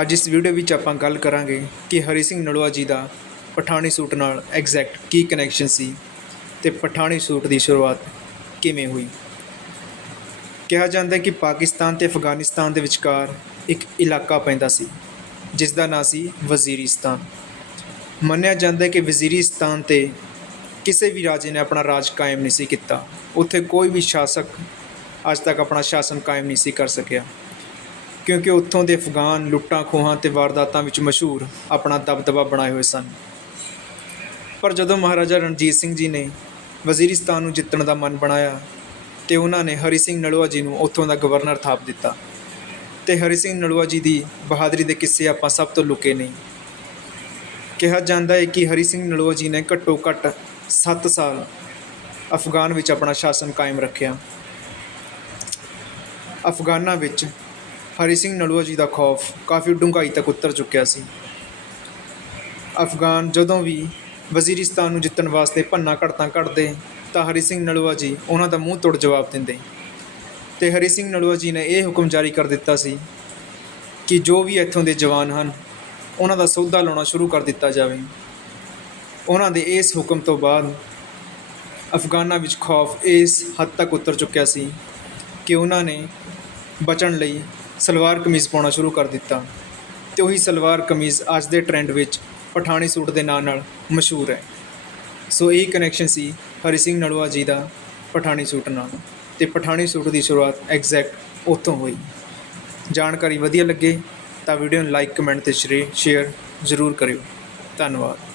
ਅੱਜ ਇਸ ਵੀਡੀਓ ਵਿੱਚ ਆਪਾਂ ਗੱਲ ਕਰਾਂਗੇ ਕਿ ਹਰੀ ਸਿੰਘ ਨਲੂਆ ਜੀ ਦਾ ਪਠਾਣੀ ਸੂਟ ਨਾਲ ਐਗਜ਼ੈਕਟ ਕੀ ਕਨੈਕਸ਼ਨ ਸੀ ਤੇ ਪਠਾਣੀ ਸੂਟ ਦੀ ਸ਼ੁਰੂਆਤ ਕਿਵੇਂ ਹੋਈ? ਕਿਹਾ ਜਾਂਦਾ ਹੈ ਕਿ ਪਾਕਿਸਤਾਨ ਤੇ ਅਫਗਾਨਿਸਤਾਨ ਦੇ ਵਿਚਕਾਰ ਇੱਕ ਇਲਾਕਾ ਪੈਂਦਾ ਸੀ ਜਿਸ ਦਾ ਨਾਂ ਸੀ ਵਜ਼ੀਰਿਸਤਾਨ। ਮੰਨਿਆ ਜਾਂਦਾ ਹੈ ਕਿ ਵਜ਼ੀਰਿਸਤਾਨ ਤੇ ਕਿਸੇ ਵੀ ਰਾਜੇ ਨੇ ਆਪਣਾ ਰਾਜ ਕਾਇਮ ਨਹੀਂ ਸੀ ਕੀਤਾ, ਉੱਥੇ ਕੋਈ ਵੀ ਸ਼ਾਸਕ ਅੱਜ ਤੱਕ ਆਪਣਾ ਸ਼ਾਸਨ ਕਾਇਮ ਨਹੀਂ ਸੀ ਕਰ ਸਕਿਆ। ਕਿਉਂਕਿ ਉੱਥੋਂ ਦੇ ਅਫਗਾਨ ਲੁੱਟਾਂ, ਖੋਹਾਂ ਤੇ ਵਾਰਦਾਤਾਂ ਵਿੱਚ ਮਸ਼ਹੂਰ ਆਪਣਾ ਦਬਦਬਾ ਬਣਾਏ ਹੋਏ ਸਨ। ਪਰ ਜਦੋਂ ਮਹਾਰਾਜਾ ਰਣਜੀਤ ਸਿੰਘ ਜੀ ਨੇ ਵਜ਼ੀਰਿਸਤਾਨ ਨੂੰ ਜਿੱਤਣ ਦਾ ਮਨ ਬਣਾਇਆ, ਤੇ ਉਹਨਾਂ ਨੇ ਹਰੀ ਸਿੰਘ ਨਲੂਆ ਜੀ ਨੂੰ ਉੱਥੋਂ ਦਾ ਗਵਰਨਰ ਥਾਪ ਦਿੱਤਾ। ਤੇ ਹਰੀ ਸਿੰਘ ਨਲੂਆ ਜੀ ਦੀ ਬਹਾਦਰੀ ਦੇ ਕਿੱਸੇ ਆਪਾਂ ਸਭ ਤੋਂ ਲੁਕੇ ਨਹੀਂ। ਕਿਹਾ ਜਾਂਦਾ ਹੈ ਕਿ ਹਰੀ ਸਿੰਘ ਨਲੂਆ ਜੀ ਨੇ ਘੱਟੋ ਘੱਟ 7 ਸਾਲ ਅਫਗਾਨ ਵਿੱਚ ਆਪਣਾ ਸ਼ਾਸਨ ਕਾਇਮ ਰੱਖਿਆ। ਅਫਗਾਨਾਂ ਵਿੱਚ ਹਰੀ ਸਿੰਘ ਨਲੂਆ ਜੀ ਦਾ ਖੌਫ ਕਾਫੀ ਡੂੰਘਾਈ ਤੱਕ ਉਤਰ ਚੁੱਕਿਆ ਸੀ। ਅਫਗਾਨ ਜਦੋਂ ਵੀ ਵਜ਼ੀਰਿਸਤਾਨ ਨੂੰ ਜਿੱਤਣ ਵਾਸਤੇ ਭੰਨਾ ਘੜਤਾਂ ਕੱਢਦੇ, ਤਾਂ ਹਰੀ ਸਿੰਘ ਨਲੂਆ ਜੀ ਉਹਨਾਂ ਦਾ ਮੂੰਹ ਤੋੜ ਜਵਾਬ ਦਿੰਦੇ। ਤੇ ਹਰੀ ਸਿੰਘ ਨਲੂਆ ਜੀ ਨੇ ਇਹ ਹੁਕਮ ਜਾਰੀ ਕਰ ਦਿੱਤਾ ਸੀ ਕਿ ਜੋ ਵੀ ਇੱਥੋਂ ਦੇ ਜਵਾਨ ਹਨ, ਉਹਨਾਂ ਦਾ ਸੌਦਾ ਲਾਉਣਾ ਸ਼ੁਰੂ ਕਰ ਦਿੱਤਾ ਜਾਵੇ। ਉਹਨਾਂ ਦੇ ਇਸ ਹੁਕਮ ਤੋਂ ਬਾਅਦ ਅਫਗਾਨਾਂ ਵਿੱਚ ਖੌਫ ਇਸ ਹੱਦ ਤੱਕ ਉਤਰ ਚੁੱਕਿਆ ਸੀ ਕਿ ਉਹਨਾਂ ਨੇ ਬਚਣ ਲਈ ਸਲਵਾਰ ਕਮੀਜ਼ ਪਾਉਣਾ ਸ਼ੁਰੂ ਕਰ ਦਿੱਤਾ ਤੇ ਉਹੀ ਸਲਵਾਰ ਕਮੀਜ਼ ਅੱਜ ਦੇ ਟ੍ਰੈਂਡ ਵਿੱਚ ਪਠਾਣੀ ਸੂਟ ਦੇ ਨਾਂ ਨਾਲ ਮਸ਼ਹੂਰ ਹੈ। ਸੋ ਇਹ ਕਨੈਕਸ਼ਨ ਸੀ ਹਰੀ ਸਿੰਘ ਨਲੂਆ ਜੀ ਦਾ ਪਠਾਣੀ ਸੂਟ ਨਾਲ ਤੇ ਪਠਾਣੀ ਸੂਟ ਦੀ ਸ਼ੁਰੂਆਤ ਐਗਜ਼ੈਕਟ ਉੱਥੋਂ ਹੋਈ। ਜਾਣਕਾਰੀ ਵਧੀਆ ਲੱਗੇ ਤਾਂ ਵੀਡੀਓ ਨੂੰ ਲਾਈਕ ਕਮੈਂਟ ਤੇ ਸ਼ੇਅਰ ਜ਼ਰੂਰ ਕਰਿਓ। ਧੰਨਵਾਦ।